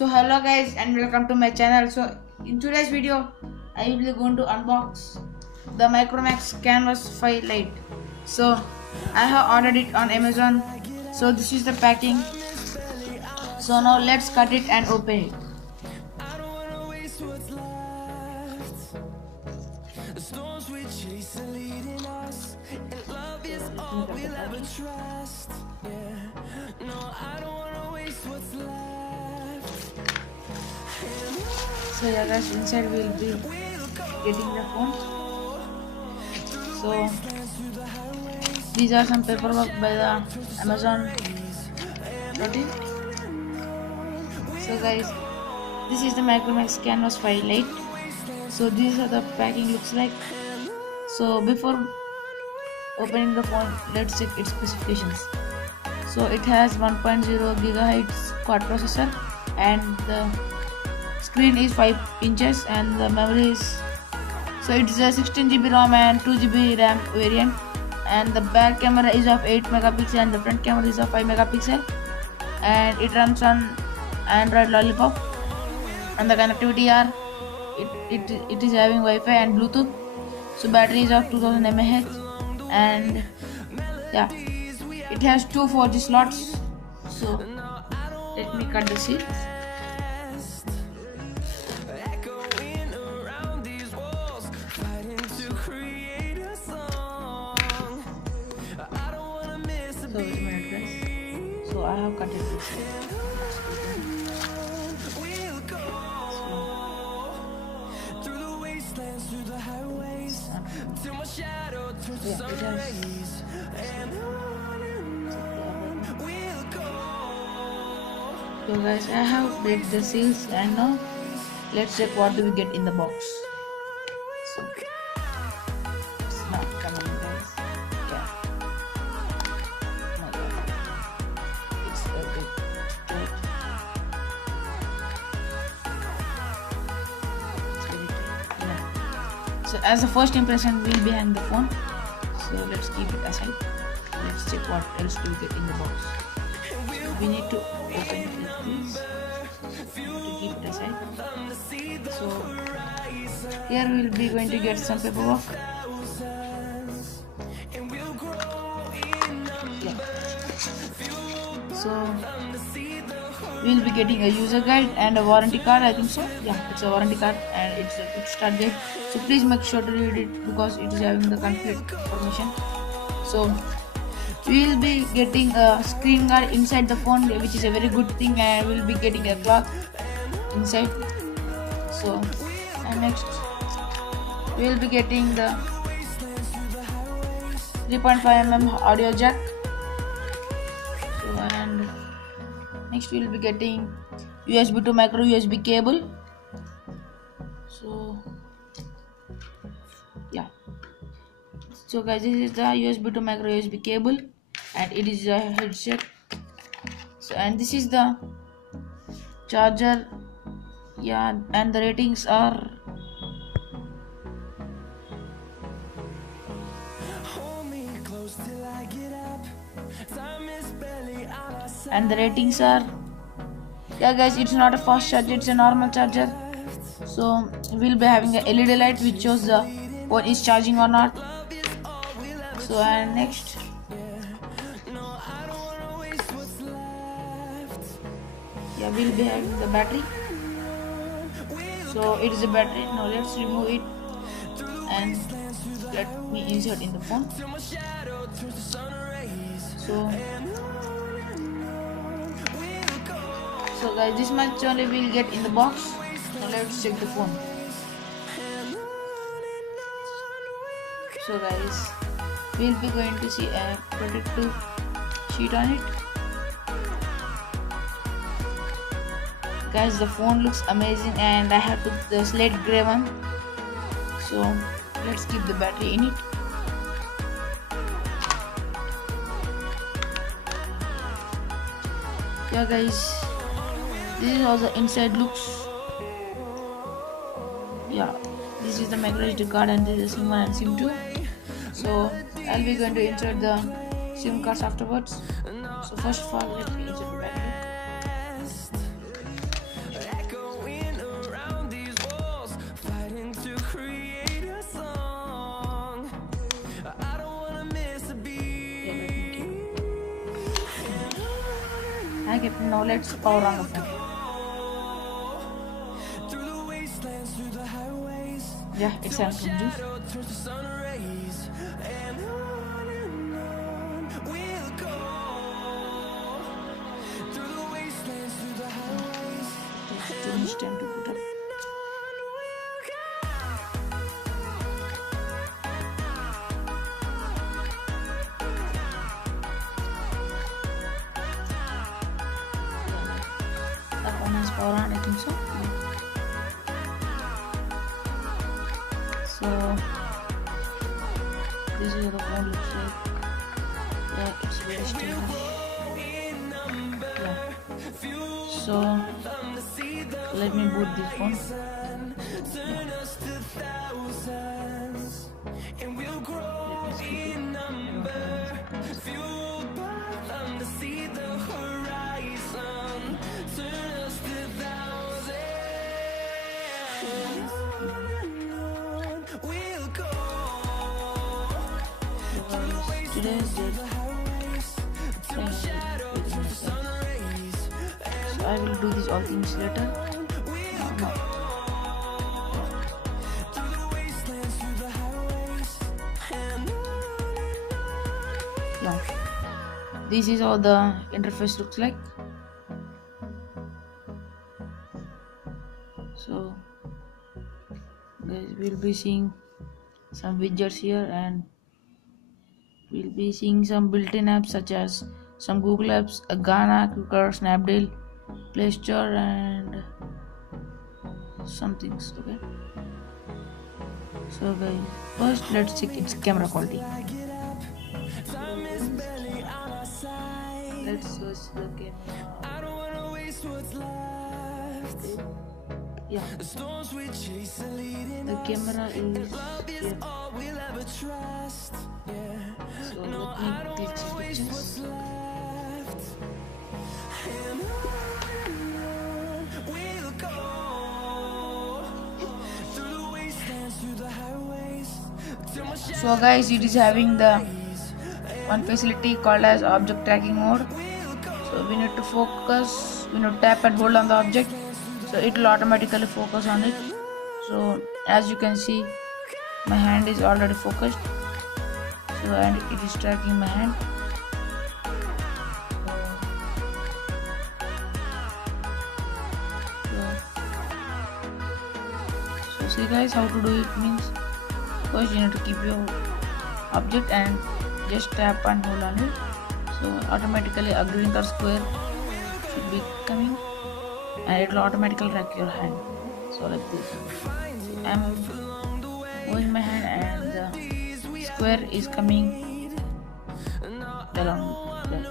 So hello guys and welcome to my channel. So in today's video I will be going to unbox the MICROMAX CANVAS 5 LITE. So I have ordered it on Amazon. So this is the packing. So now let's cut it and open it. So yeah guys, inside we will be getting the phone. So these are some paperwork by the Amazon protein. So guys, this is the MICROMAX CANVAS 5 LITE. So these are the packing looks like. So before opening the phone, let's check its specifications. So it has 1.0 GHz quad processor and the screen is 5 inches and the memory is, so it's a 16 GB ROM and 2 GB RAM variant, and the back camera is of 8 megapixel and the front camera is of 5 megapixel, and it runs on Android Lollipop, and the connectivity are it is having Wi-Fi and Bluetooth. So battery is of 2000 mAh, and yeah, it has two 4G slots. So let me cut the seal. So wait a minute guys. So I have cut it this side. So guys, I have break the seals, and now let's check what do we get in the box. So it's not coming guys. Yeah. Oh my god. It's a bit tight. It's very tight. Yeah. So as the first impression, we'll be having the phone. So let's keep it aside. Let's check what else do we get in the box. So we need to open it like this to keep it aside. So here we'll be going to get some paperwork. Yeah. So we'll be getting a user guide and a warranty card, I think so. Yeah, it's a warranty card and it's a quick start guide. So please make sure to read it because it is having the complete information. So we will be getting a screen guard inside the phone, which is a very good thing, and we'll be getting a clock inside. So and next we will be getting the 3.5mm audio jack. So and next we will be getting USB to micro USB cable. So yeah. So guys, this is the USB to micro USB cable, and it is a headset. So and this is the charger. Yeah, and the ratings are yeah guys, it's not a fast charger, it's a normal charger. So we'll be having a LED light which shows the phone is charging or not. So and next yeah, we'll be having the battery. So it is a battery. Now let's remove it and let me insert in the phone. So guys, this much only we'll get in the box. Now let's check the phone. So guys, we'll be going to see a protective sheet on it. Guys, the phone looks amazing, and I have took the slate gray one. So let's keep the battery in it. Yeah guys, this is how the inside looks. Yeah, this is the micro SD card, and this is SIM 1 and SIM 2. So I'll be going to insert the SIM cards afterwards. So first of all, let me insert the battery. Okay, now let's power on the phone. Yeah, it's time to use. It takes too much time to put up. The phone has power on, I think so. So this is how the phone looks like. Yeah, it's very stylish. Yeah. So let me boot this phone. Yeah. Let me skip it. Today's date. So I will do these all things later. No. Yeah. This is how the interface looks like. So guys, we'll be seeing some widgets here, and we'll be seeing some built-in apps such as some Google apps, Ghana, Quicker, Snapdeal, Play Store, and some things. Okay. So guys, first let's check its camera quality. Let's switch the camera. Yeah, the camera is here. So let me click some pictures. So guys, it is having the one facility called as object tracking mode. So we need to focus, we need to tap and hold on the object, so it will automatically focus on it. So as you can see, my hand is already focused, so and it is tracking my hand. So see guys, how to do it means, first you need to keep your object and just tap and hold on it. So automatically a green color square should be coming, and it will automatically track your hand. So like this, I'm moving my hand and the square is coming along that.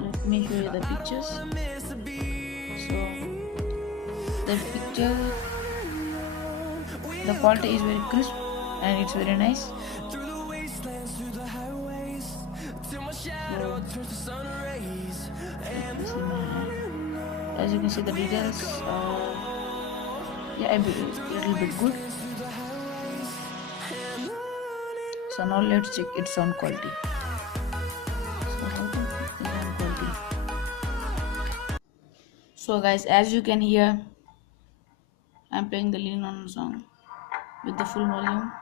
Let me show you the pictures. So the picture, the quality is very crisp and it's very nice. As you can see, the details yeah, a little bit good. So now let's check its sound quality. So how to check the sound quality? So guys, as you can hear, I'm playing the Lean On song with the full volume.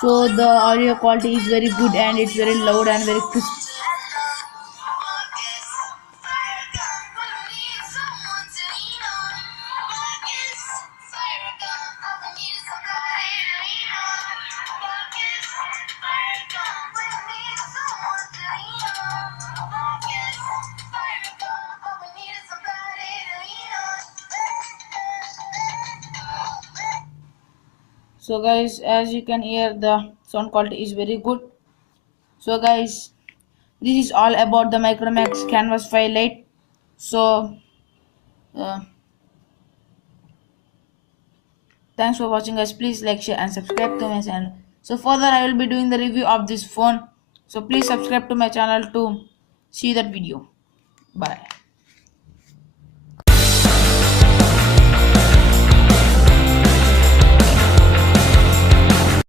So the audio quality is very good and it's very loud and very crisp. So guys, as you can hear, the sound quality is very good. So guys, this is all about the MICROMAX Canvas file LITE. So Thanks for watching guys. Please like, share and subscribe to my channel. So further I will be doing the review of this phone. So please subscribe to my channel to see that video. Bye.